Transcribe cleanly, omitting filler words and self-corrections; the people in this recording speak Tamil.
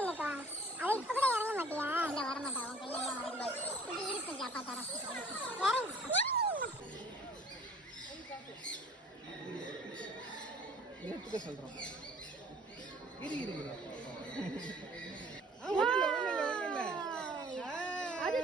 இல்லக்கா அது இப்ப கூட இறங்க மாட்டியா இல்ல வர மாட்டா உன் கையில எல்லாம் வர முடியாது இப்படி இருக்கு ஜாப்பா தர எடுத்துக்க சொல்றோம் அது